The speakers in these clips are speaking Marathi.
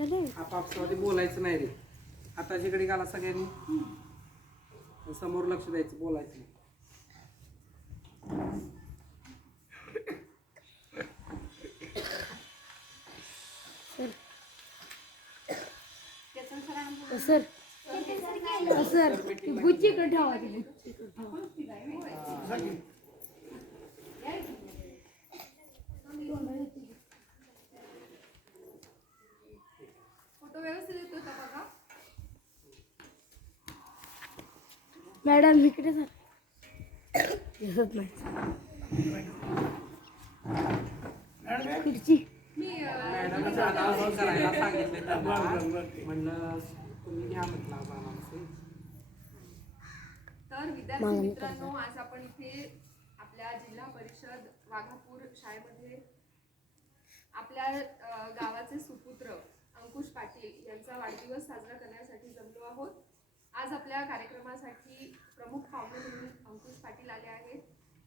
आपापसामध्ये बोलायचं नाही रे. आता जिकडे गाला सगळ्यांनी समोर लक्ष द्यायचं, बोलायचं नाही. सर सर गुच्चीकडे ठेवा. फोटो व्यवस्थित येतो का बघा मॅडम इकडे सर दिसत नाही खुर्ची. मॅडमचं नाव करायला सांगितलं त्यांना. म्हणलं तुम्ही घ्या म्हटलं आम्हाला. तर विद्यार्थी मित्रांनो, आज आपण इथे आपल्या जिल्हा परिषद वाघापूर शाळेमध्ये आपल्या गावाचे सुपुत्र अंकुश पाटील यांचा वाढदिवस साजरा करण्यासाठी जमलो आहोत. आज आपल्या कार्यक्रमासाठी प्रमुख पाहुणे म्हणून अंकुश पाटील आले आहेत.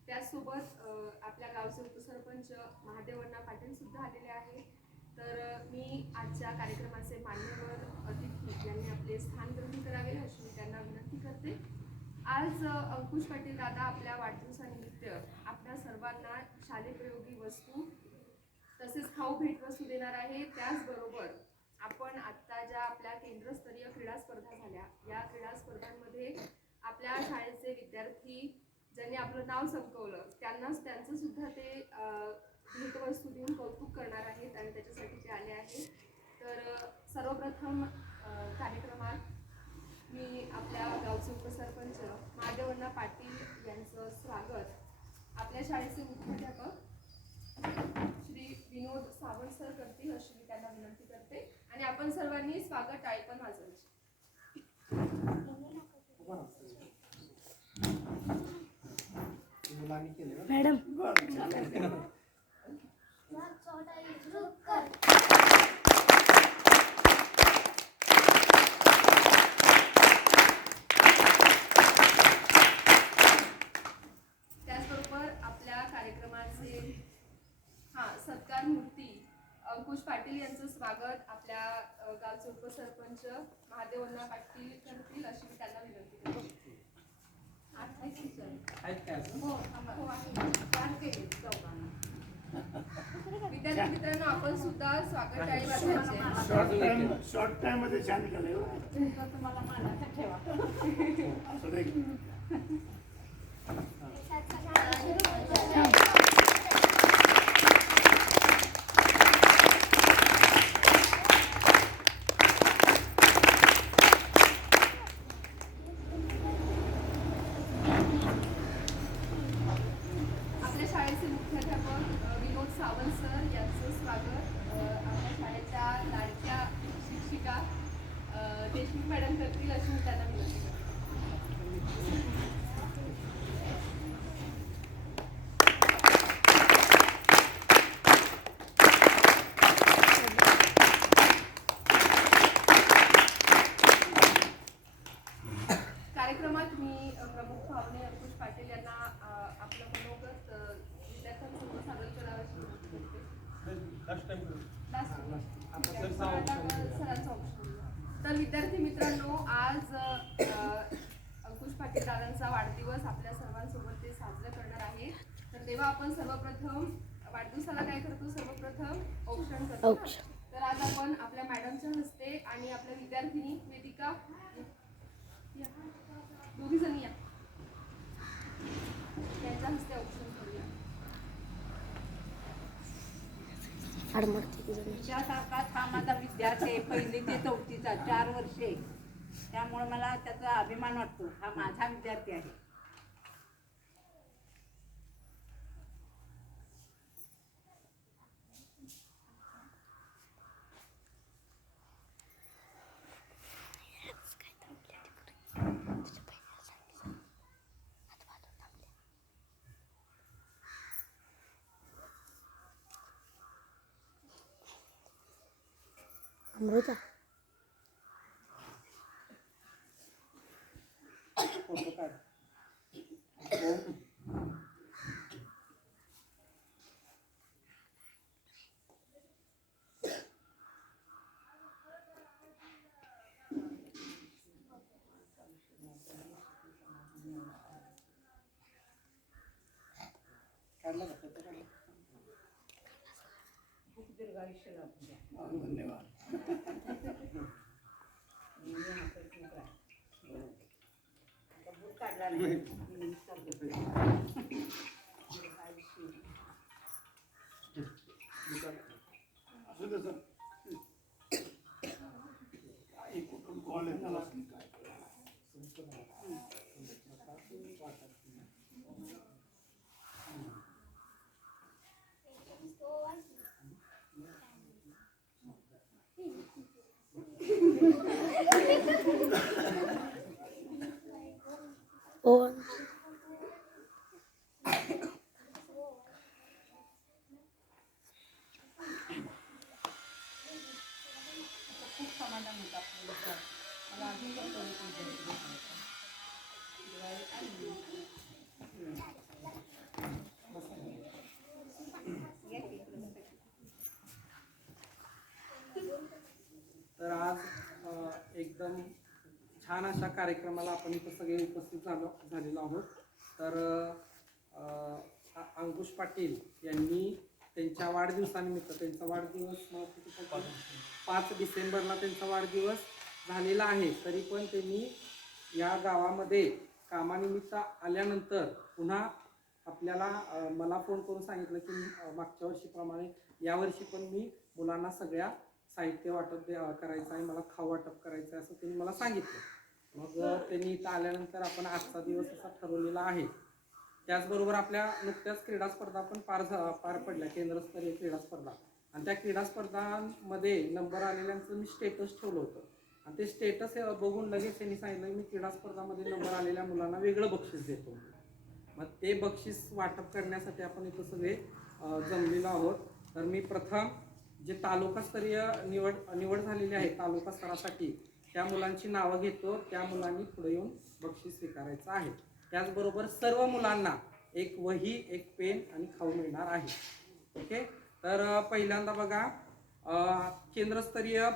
त्याचसोबत आपल्या गावचे उपसरपंच महादेवअण्णा पाटील सुद्धा आलेले आहेत. तर मी आजच्या कार्यक्रमाचे मान्यवर अतिथी यांनी आपले स्थान ग्रहण करावे अशी मी त्यांना विनंती करते. आज अंकुश पाटील दादा आपल्या वाढदिवसानिमित्त आपल्या सर्वांना शालेयप्रयोगी वस्तू तसेच खाऊ भेटवस्तू देणार आहे. त्याचबरोबर आपण आत्ता ज्या आपल्या केंद्रस्तरीय क्रीडा स्पर्धा झाल्या, या क्रीडा स्पर्धांमध्ये आपल्या शाळेचे विद्यार्थी ज्यांनी आपलं नाव चमकवलं त्यांचं सुद्धा ते भेटवस्तू देऊन कौतुक करणार आहेत आणि त्याच्यासाठी ते आले आहेत. तर सर्वप्रथम कार्यक्रमात मी आपल्या गावचे उपसरपंच महादेवअण्णा पाटील यांचं स्वागत आपल्या शाळेचे मुख्याध्यापक श्री विनोद सावंत सर करतील अशी मी त्यांना विनंती करते. आणि आपण सर्वांनी स्वागत टाळी पण वाजवायची. मॅडम त्याचबरोबर आपल्या कार्यक्रमाचे सत्कार मूर्ती अंकुश पाटील यांचं स्वागत आपल्या गावचे उपसरपंच महादेवअण्णा पाटील करतील अशी मी त्यांना विनंती करते. विद्यार्थी मित्रांनो, आपण सुद्धा स्वागत टाळी वाजवायचे. शॉर्ट टाइम मध्ये छान केलं. आपल्या शाळेचे मुख्याध्यापक विनोद सावंत सर यांचं स्वागत आपल्या शाळेच्या लाडक्या शिक्षिका देशमुख मॅडम करतील अशी मी त्यांना विनंती करते. कार्यक्रमात मी प्रमुख पाहुणे अंकुश पाटील यांना आपलं मनोगत विद्यार्थ्यांसमोर सादर करावं अशी विनंती करते. सरांचा ऑप्शन. तर विद्यार्थी मित्रांनो, आज अंकुश पाटील दादांचा वाढदिवस आपल्या सर्वांसोबत ते साजरा करणार आहे. तर तेव्हा आपण सर्वप्रथम वाढदिवसाला काय करतो, सर्वप्रथम औक्षण करतो. तर आज आपण आपल्या मॅडमच्या हस्ते आणि आपल्या विद्यार्थिनी वेदिका दोघी जणी या त्यांच्या हस्ते औक्षण करूया. तुझ्यासारखाच हा माझा विद्यार्थी आहे, 1ली ते 4थीचा 4 वर्षे. त्यामुळे मला त्याचा अभिमान वाटतो. हा माझा विद्यार्थी आहे. अमृता फोटो काढ. काढला का फोटो काढला? खूप दीर्घ आयुष्य लाभू द्या. धन्यवाद. आता बूट काढला नाही. दीर्घ आयुष्य. असू दे सर. काही कुठून कॉल येतात असली काय ओवन खूप समाधान होतं आपल्याला. मला अजून पण दिवाळी आली. या की इकडे बसा की. तर आज एकदम छान अशा कार्यक्रमाला आपण इथं सगळे उपस्थित झालेलो आहोत. तर अंकुश पाटील यांनी त्यांच्या वाढदिवसानिमित्त, त्यांचा वाढदिवस 5 डिसेंबरला त्यांचा वाढदिवस झालेला आहे, तरी पण त्यांनी या गावामध्ये कामानिमित्त आल्यानंतर पुन्हा आपल्याला मला फोन करून सांगितलं की मागच्या वर्षीप्रमाणे यावर्षी पण मी मुलांना सगळ्या साहित्य वाटप करायचं आहे, मला खाऊ वाटप करायचं आहे असं त्यांनी मला सांगितलं. मग त्यांनी इथं आल्यानंतर आपण आजचा दिवस असा ठरवलेला आहे. त्याचबरोबर आपल्या नुकत्याच क्रीडा स्पर्धा पण पार पडल्या, केंद्रस्तरीय क्रीडा स्पर्धा, आणि त्या क्रीडा स्पर्धांमध्ये नंबर आलेल्यांचं मी स्टेटस ठेवलं होतं, आणि ते स्टेटस बघून लगेच त्यांनी सांगितलं मी क्रीडा स्पर्धामध्ये नंबर आलेल्या मुलांना वेगळं बक्षीस देतो. मग ते बक्षीस वाटप करण्यासाठी आपण इथं सगळे जमलेलो आहोत. तर मी प्रथम जे तालुकास्तरीय निवड झालेली आहे तालुका स्तरासाठी, त्या मुलांची नावं घेतो. त्या मुलांनी पुढे येऊन बक्षीस स्वीकारायचं आहे. त्याचबरोबर सर्व मुलांना एक वही, एक पेन आणि खाऊ मिळणार आहे. ओके. तर पहिल्यांदा बघा, केंद्रस्तरीय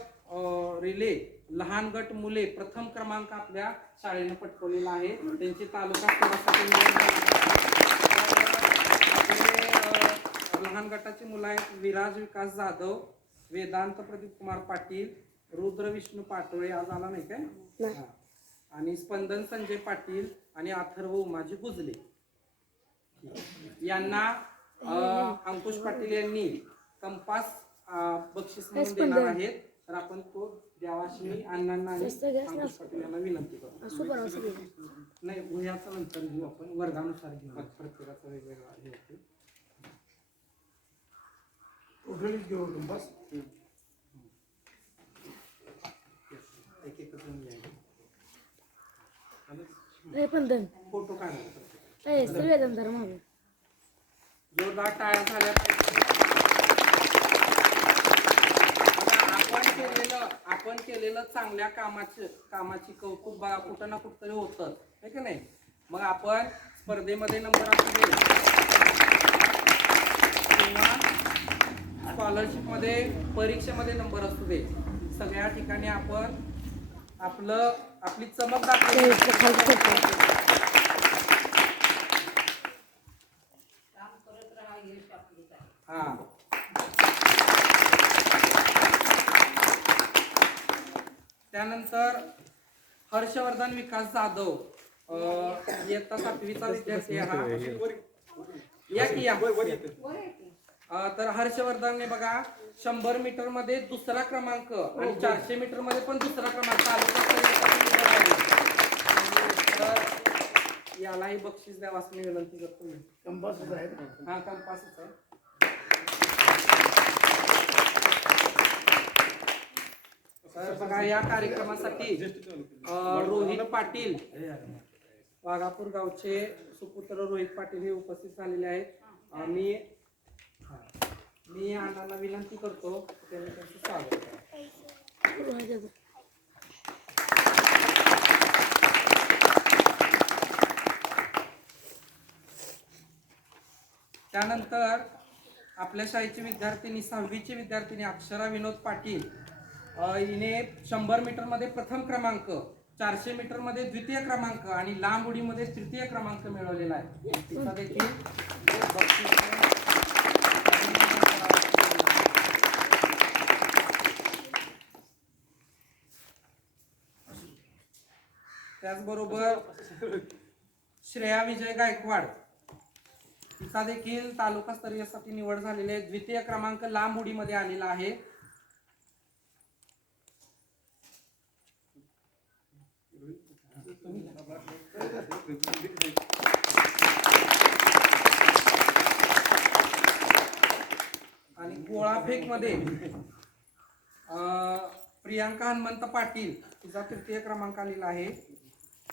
रिले लहान गट मुले प्रथम क्रमांक आपल्या शाळेने पटकवलेला आहे. त्यांची तालुका स्तरासाठी निवड झाली. लहान गटाची मुलं आहेत विराज विकास जाधव, वेदांत प्रदीप कुमार पाटील, रुद्र विष्णू पाटोळे, आज आला नाही काय, आणि स्पंदन संजय पाटील आणि अथर्व उमाजी गुजले. यांना अंकुश पाटील यांनी कंपास बक्षीस म्हणून देणार आहेत. तर आपण तो द्यावाशी मी अण्णांना आणि अंकुश पाटील यांना विनंती करतो. नाही, वह्याचा नंतर घेऊ आपण, वर्गानुसार घेऊ, प्रत्येकाचा वेगवेगळा हे होते. उघडीच घेऊ कंपास, एक एकच फोटो काढायचा. जोरदार टाळ्या झाल्या पाहिजे. आपण केलेलं चांगल्या कामाची कौतुक कुठं ना कुठं तरी होतं, आहे की नाही. मग आपण स्पर्धेमध्ये नंबर असू दे किंवा स्कॉलरशिपमध्ये, परीक्षेमध्ये नंबर असू दे, सगळ्या ठिकाणी आपण आपली चमक दाखवली. हा, त्यानंतर हर्षवर्धन विकास जाधव, इयत्ता 7वीचा विद्यार्थी हा. या की या. तर हर्षवर्धनने बघा 100 मीटर मध्ये दुसरा क्रमांक आणि 400 मीटर मध्ये पण दुसरा क्रमांक तर यालाही बक्षीस द्यावा असं मी विनंती करतो. कंपासच आहे. हा, कंपासच आहे. तर बघा, या कार्यक्रमासाठी रोहित पाटील, वाघापूर गावचे सुपुत्र रोहित पाटील हे उपस्थित झालेले आहेत. मी अण्णांना विनंती करतो त्यांनी त्यांचं स्वागत करा. त्यानंतर आपल्या शाळेची विद्यार्थिनी 6वीची विद्यार्थिनी अक्षरा विनोद पाटील, हिने 100 मीटर मध्ये प्रथम क्रमांक 400 मीटर मध्ये द्वितीय क्रमांक आणि लांब उडीमध्ये तृतीय क्रमांक मिळवलेला आहे. तिचा देखील बक्षीस त्याचबरोबर श्रेया विजय गायकवाड तिचा देखील तालुकास्तरीयसाठी निवड झालेली आहे. द्वितीय क्रमांक लांब उडीमध्ये आलेला आहे. आणि गोळाफेक मध्ये प्रियांका हनुमंत पाटील तिचा तृतीय क्रमांक आलेला आहे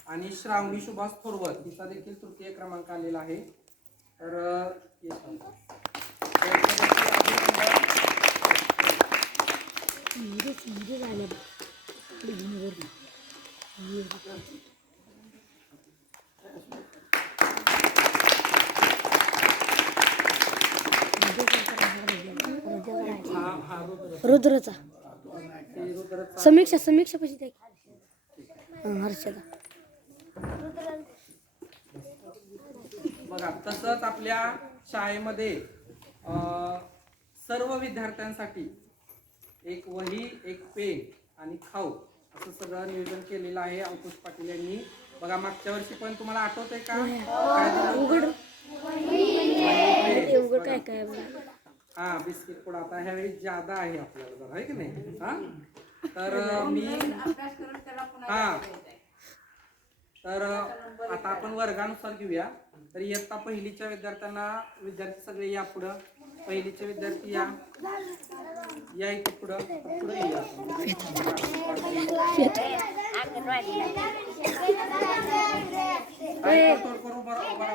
आणि श्रावणी सुभाष थोरवत तिचा देखील तृतीय क्रमांक आलेला आहे. तर रुद्रचा समीक्षा पैसे द्या हर्षदा. बघा तसंच आपल्या शाळेमध्ये सर्व विद्यार्थ्यांसाठी एक वही, एक पेन आणि खाऊ असं सगळं नियोजन केलेलं आहे अंकुश पाटील यांनी. बघा मागच्या वर्षी पण तुम्हाला आठवतंय का काय दिलं होतं? काय काय हा बिस्किट पुडा. आता ह्यावेळी ज्यादा आहे आपल्याला जरा आहे की नाही. हा तर मी अभ्यास करून त्याला पुन्हा हा तर आता आपण वर्गानुसार घेऊया. तर इयत्ता पहिलीच्या विद्यार्थी सगळे या पुढं. पहिलीचे विद्यार्थी या इथं पुढं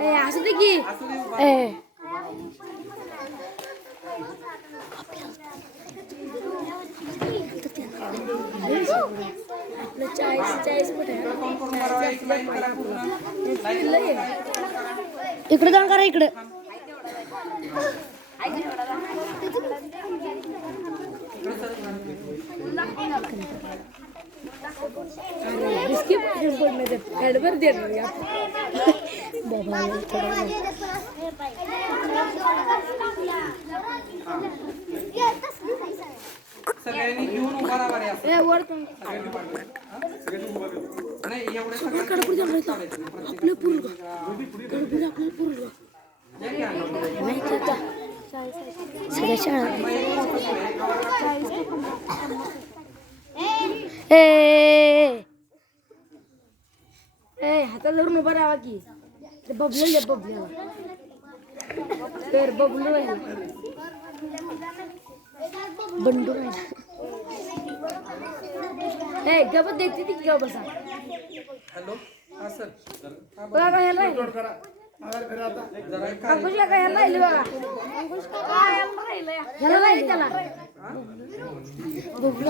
या. असू दे की असू दे उभा. आपलं 40 फुट आहे. कोण कोण उभा राहा, एक लाईन करा पूर्ण. इकडे जाऊन करा इकडे. बिस्किट ॲडवर देणार बाबा सगळ्यांनी घेऊन उभा राहा रे असं. वर नाही एवढे सगळ्यांनी चालायचं. प्रत्येकाचं या की आणलं? सगळ्या शाळा हाताला धरून उभा राहा की. बबलेले बबल्याला तर बबलू आहे बंडू आहे. गबत देखते ती गप बसा. हॅलो हा सर बघा काय ह्याला जरा एक खाली. अंकुशला काय ह्याला राहिले बघा. अंकुश काय ह्याला राहिले त्याला बबलू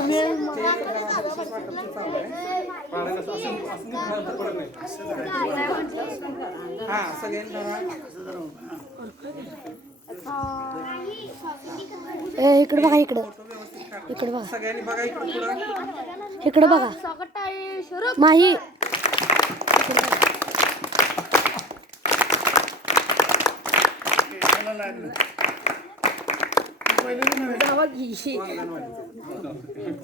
हा सगळ्यांनी धरा. इकडे बघा इकडं फोटो व्यवस्थित काढा. इकडे बघा सगळ्यांनी बघा इकडे पुढं. इकडे बघा माही जावा की.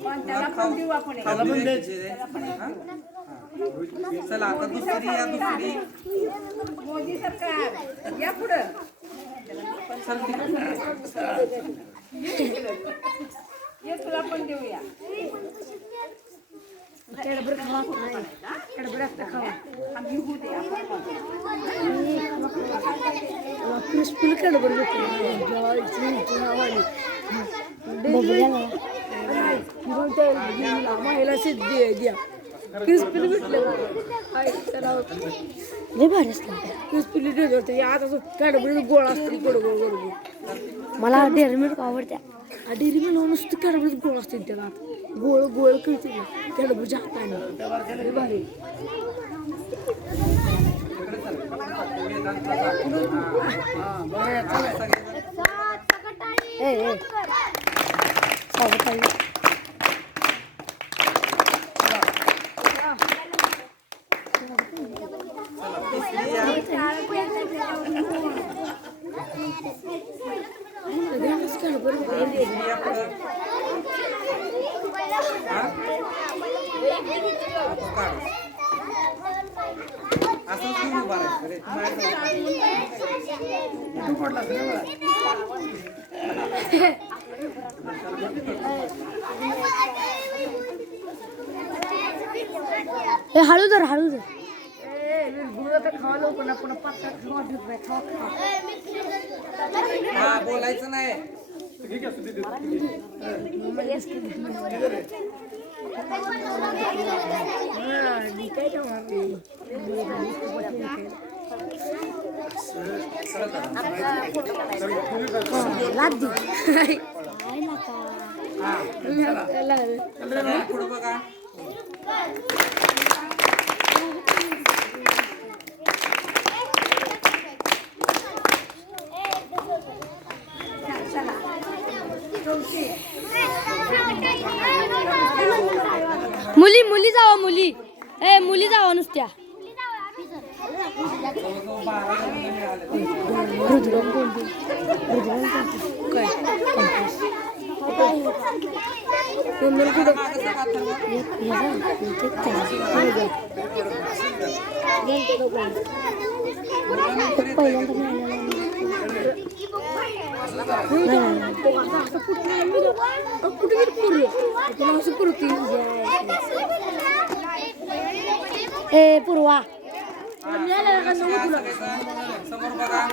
पण त्याला पण देऊ आपण एक. खाऊ द्यायचे. हा? चला आता दुसरी या दुसरी. मोदी सरकार या पुढं. चल तिकडे. ये तुला पण देऊया. कॅडबरी खावा कॅडबरी आता खावा. आम्ही होऊ दे आपण. क्रिस्पी कॅडबरी महिला सिद्धी द्या क्रिस्पी भेटलं लय भारी असतं. क्रिस्पी देत होते आता कॅडबरी गोळ असते गोड गोड गोड गोड. मला डेअरी मिल्क आवडत्या. डेअरी मिल्क नुसतं कॅडबरी गोळ असते त्याला गोळ गोळ करते कॅडबरीच्या हाताने लय भारी. या पुढं. हा? काढ. असंच घेऊन उभा राहायचं रे. हळू धर हळू धर हा बोलायचं नाही. हा पुढं बघा. मुली मुली जावा मुली मुली जावा नुसत्या जवळजवळ 12 जण मिळाले. पूर्वा समोर बघा.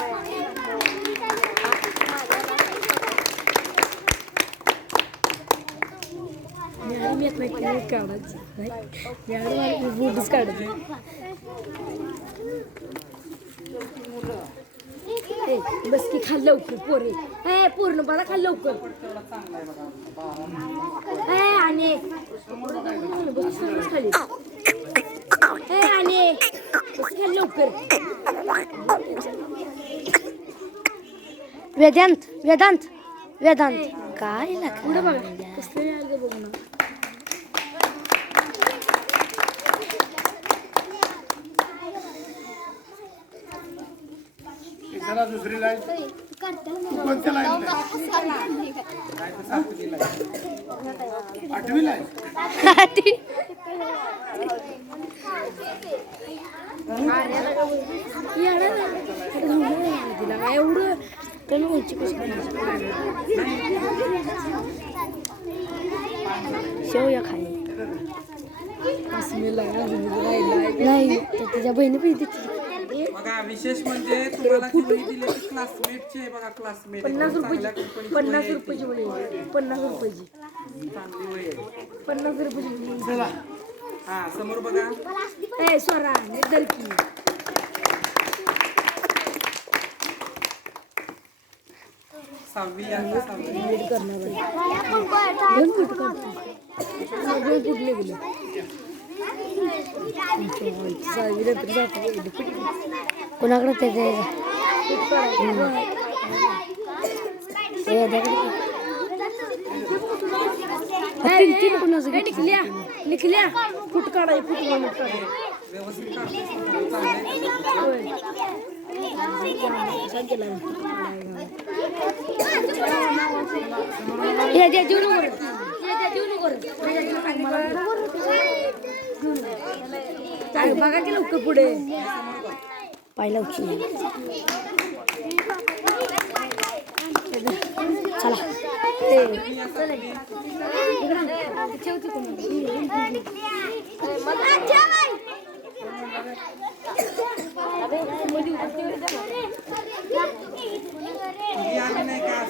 बस की खाल्लं लवकर पोरे पूर्ण बघा खाल्लं लवकर आणि लवकर वेदांत वेदांत वेदांत काय पुढे बघा कसं बघू ना चला दुसरी लाईन कोणत्या लाईन आठवी लाईन एवढं शेवया खाय नाही त्याच्या बहिणी पण बघा विशेष म्हणजे तुम्हाला जी वही दिली ती क्लासमेटची आहे बघा. क्लासमेट 50 रुपयाची 50 रुपयाची वही 50 रुपयाची चांगली वही आहे. 50 रुपयाची चला हा समोर बघा. स्वरा निदल की सहावी आहे. सहावी कुठले गेले कोणाकडे ते तीन कोणाचं लिखल्या फुट काढाय फुट व्यवस्थित काढते. बघा की लवकर पुढे पाहिलं उचल चला नाही का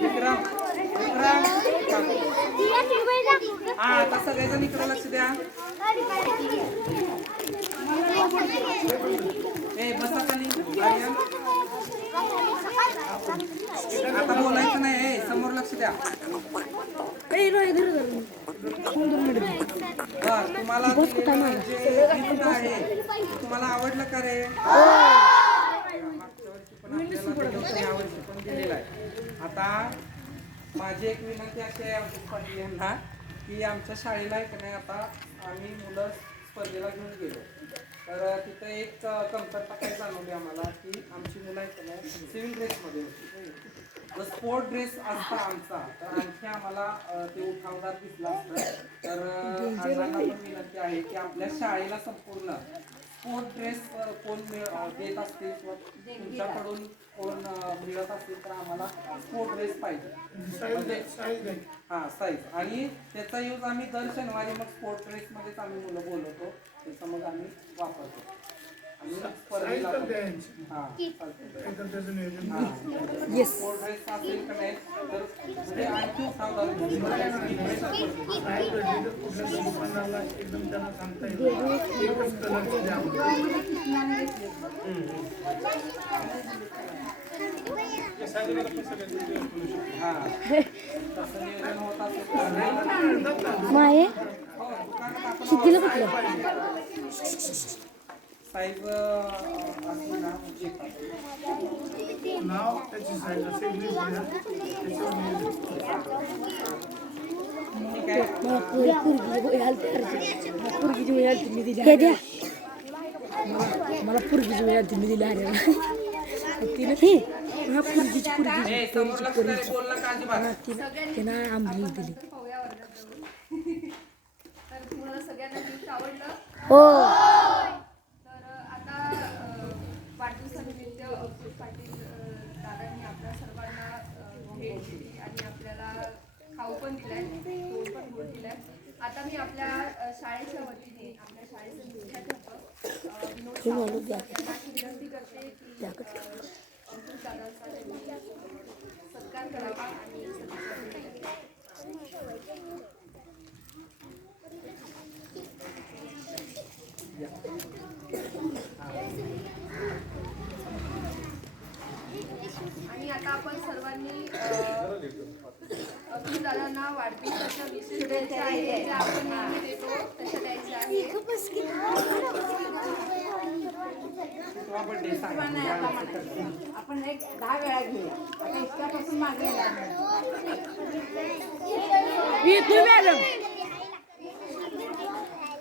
विक्रम हा आता सगळेजण इकडे लक्ष द्या. ए बसा खाली. आर्यन. आता बोलायचं नाही. ए समोर लक्ष द्या. बर तुम्हाला दिलेलं जे गिफ्ट आहे तुम्हाला आवडलं का रे? मागच्या वर्षी पण आपल्याला दिलं होतं, यावर्षी पण दिलेलं आहे. आता माझी एक विनंती अशी आहे आमच्या पाटील यांना की आमच्या शाळेला आहे का नाही आता आम्ही मुलं स्पर्धेला घेऊन गेलो तर तिथं एक कमतरता काय जाणवली आम्हाला की आमची मुलं आहेत का नाही सिव्हिल ड्रेसमध्ये होती. जर स्पोर्ट ड्रेस असता आमचा तर आणखी आम्हाला ते उठावदार दिसलं असतं. तर अण्णांना पण विनंती आहे की आपल्या शाळेला संपूर्ण स्पोर्ट ड्रेस कोण देत असतील किंवा तुमच्याकडून कोण मिळत असेल तर आम्हाला स्पोर्ट ड्रेस पाहिजे. म्हणजे हा साईज आणि त्याचा यूज आम्ही दर शनिवारी मग स्पोर्ट ड्रेसमध्येच आम्ही मुलं बोलवतो त्याचा मग आम्ही वापरतो आणि स्पर्धेला हा स्पोर्ट ड्रेस असेल का नाही तर म्हणजे आणखी उठावदार एकदम त्यांना सांगता येईल एकच कलरची द्या. हा तसं नियोजन होत असेल माये हो दुकानात आपण कितीला कुठलं साईज असली ना म्हणजे नाव त्याची साईज असेल ठीक आहे. मला पुरगीची वय आलती मी दिली हे द्या मला पुरगीची वय आलती मी दिली अरे तिने हे हा पुरगीची ए, समोर लक्ष द्या रे, बोल नका अजिबात. तिनं आंबली दिली पाहूया वर्गात जाऊन. तर तुम्हाला सगळ्यांना गिफ्ट आवडलं? हो तर आता वाढदिवसानिमित्त अंकुश पाटील दादांनी आपल्या सर्वांना भेट दिली आणि आपल्याला खाऊ पण दिलाय, गोड पण गोड दिलाय. आता मी आपल्या शाळेच्या वतीने आपल्या शाळेचे मुख्याध्यापक विनोद सावंत यांना विनंती करते की अंकुश दादांचा त्यांनी सत्कार करावा आणि सत्कार आणि आता आपण सर्वांनी अंकुश दादांना वाढदिवसाच्या विशेष द्यायच्या आहे ज्या आपण नेहमी देतो तशा द्यायच्या आहे. तुझा birthday सांग. आपण एक 10 वेळा घेऊया आता इतक्यापासून मागे मॅडम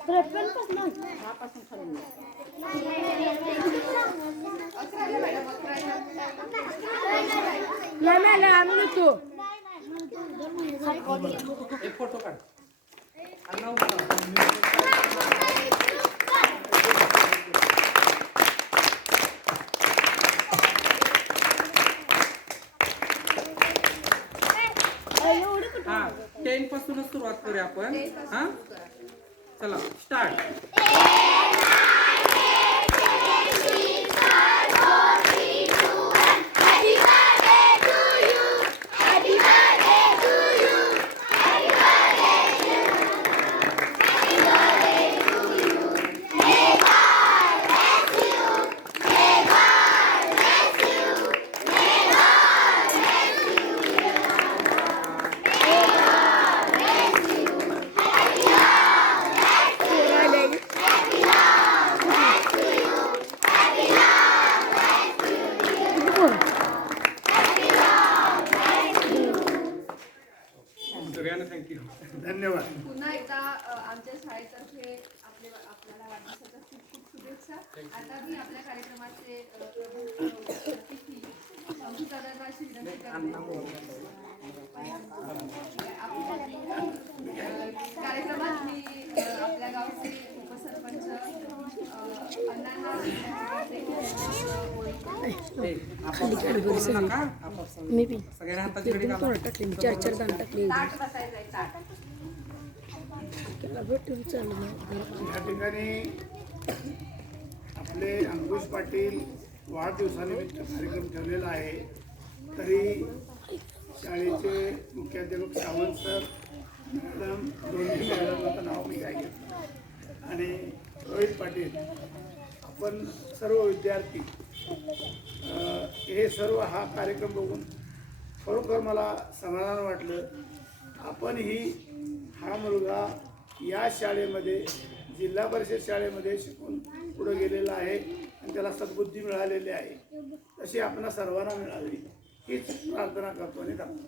त्यापासून ठरवूया. नाही मॅडम आम्ही नसतो एक फोटो काढ अण्णा उभा हा 10 पासूनच सुरुवात करूया आपण. हा चला स्टार्ट. धन्यवाद. पुन्हा एकदा आमच्या शाळेतर्फे आपल्याला वाढदिवसाच्या खूप खूप शुभेच्छा. आता मी आपल्या कार्यक्रमाचे अतिथी अंकुश दादांना अशी विनंती करते. कार्यक्रमात मी आपल्या गावचे उपसरपंच अण्णांना मी बी सगळ्यांना हाताची घडी घाला. थोडं टाकले मी 4 दाणे टाकले ताट बसायचंय ताट. त्याला भेटून चालू या ठिकाणी आपले अंकुश पाटील वाढदिवसानिमित्त कार्यक्रम ठेवलेला आहे. तरी शाळेचे मुख्याध्यापक सावंत सर मॅडम दोन्ही मॅडमचं नाव मी काय घेतलं आणि रोहित पाटील आपण सर्व विद्यार्थी हे सर्व हा कार्यक्रम बघून खरोखर मला समाधान वाटलं. आपण हा मुलगा या शाळेमध्ये जिल्हा परिषद शाळेमध्ये शिकून पुढे गेलेला आहे आणि त्याला सद्बुद्धी मिळालेली आहे. तशी आपणा सर्वांना मिळावी हीच प्रार्थना करतो आणि दाखवतो.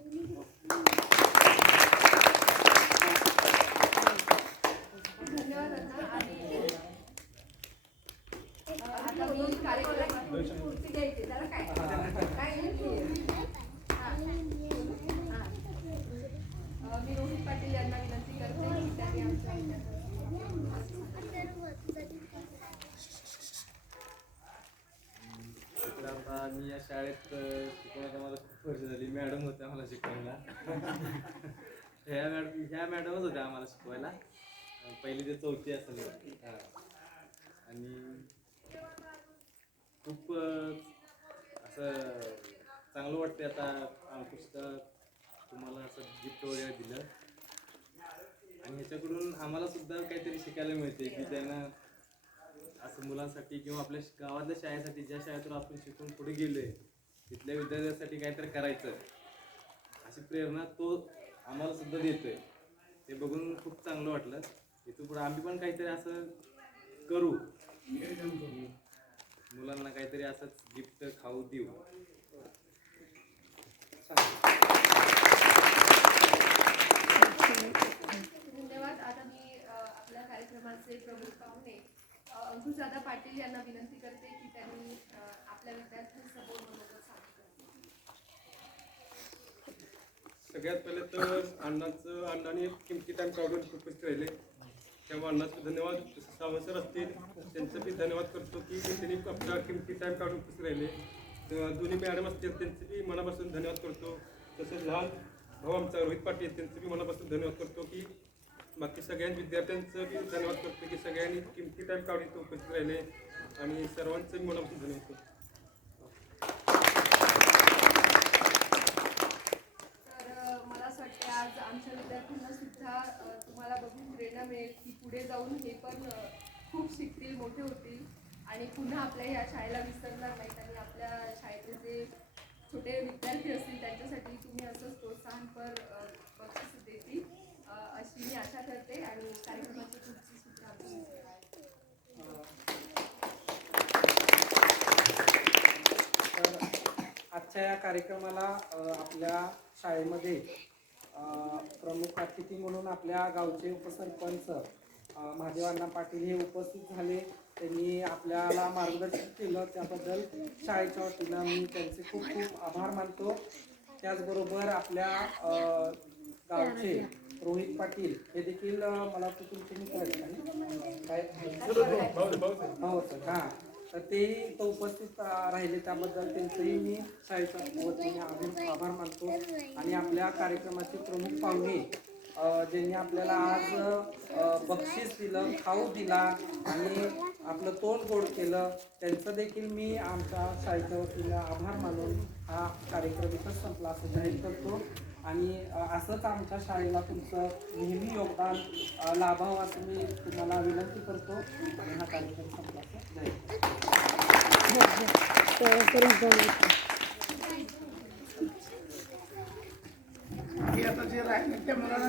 धन्यवाद अण्णा. आणि आता मी कार्यक्रम खुर्ची द्यायची त्याला काय मी रोहित पाटील यांना विनंती करते की त्यांनी आमच्या तर आता मी या शाळेत शिकवण्यात मला खूप वर्ष झाली. मॅडम होत्या मला शिकवायला. ह्या मॅडमच होत्या आम्हाला शिकवायला. पहिली ते चौथी असेल. आणि खूप असं चांगलं वाटते आता पुस्तक तुम्हाला असं गिफ्ट वगैरे दिलं आणि ह्याच्याकडून आम्हाला सुद्धा काहीतरी शिकायला मिळते की त्यांना असं मुलांसाठी किंवा आपल्या गावातल्या शाळेसाठी ज्या शाळेतून आपण शिकून पुढे गेलोय तिथल्या विद्यार्थ्यांसाठी काहीतरी करायचं अशी प्रेरणा तो आम्हाला सुद्धा देतोय. ते बघून खूप चांगलं वाटलं. इथून पुढे आम्ही पण काहीतरी असं करू, मुलांना काहीतरी असंच गिफ्ट खाऊ देऊ. धन्यवाद. आता मी आपल्या कार्यक्रमाचे प्रमुख पाहुणे अंकुशदादा पाटील यांना विनंती करते की त्यांनी आपल्या विद्यार्थ्यांसमोर मनोगत सांगितलं. सगळ्यात पहिले तर अण्णांनी किमती टाईम काढून उपस्थित राहिले तेव्हा अण्णाचं धन्यवाद. सावंत सर असतील त्यांचं बी धन्यवाद करतो की त्यांनी आपला किमती टाईम काढून उपस्थित राहिले. दोन्ही मॅडम असतील त्यांचे बी मनापासून धन्यवाद करतो. तसेच लहान भाऊ आमचा रोहित पाटील त्यांचं बी मनापासून धन्यवाद करतो की बाकी सगळ्या विद्यार्थ्यांचं बी धन्यवाद करतो की सगळ्यांनी किमती टाईम काढून इथं उपस्थित राहिले आणि सर्वांचं बी मनापासून धन्यवाद करतो. तर मला असं वाटतं आज आमच्या विद्यार्थ्यांना सुद्धा तुम्हाला बघून प्रेरणा मिळेल की पुढे जाऊन हे पण खूप शिकतील, मोठे होतील आणि पुन्हा आपल्या ह्या शाळेला विसरणार नाहीत आणि आपल्या शाळेतले जे छोटे विद्यार्थी असतील त्यांच्यासाठी तुम्ही असंच प्रोत्साहनपर बक्षीस देतील अशी मी आशा करते आणि कार्यक्रमाची पुढची सूत्र आम्ही तर आजच्या या कार्यक्रमाला आपल्या शाळेमध्ये प्रमुख अतिथी म्हणून आपल्या गावचे उपसरपंच महादेवांना पाटील हे उपस्थित झाले. त्यांनी आपल्याला मार्गदर्शन केलं त्याबद्दल शाळेच्या वतीनं मी त्यांचे खूप खूप आभार मानतो. त्याचबरोबर आपल्या गावचे रोहित पाटील हे देखील मला वाटतं तुमचे मित्र आहेत काय हो सर हां तर तेही इथं उपस्थित राहिले त्याबद्दल त्यांचंही मी शाळेच्या वतीने आभार मानतो. आणि आपल्या कार्यक्रमाचे प्रमुख पाहुणे ज्यांनी आपल्याला आज बक्षीस दिलं, खाऊ दिला आणि आपलं तोंड गोड केलं त्यांचं देखील मी आमच्या शाळेच्या वतीनं आभार मानून हा कार्यक्रम इथंच संपला असं जाहीर करतो. आणि असंच आमच्या शाळेला तुमचं नेहमी योगदान लाभावं असं मी तुम्हाला विनंती करतो आणि हा कार्यक्रम संपला असं जाहीर हे आता जे राहिले त्या मुलांना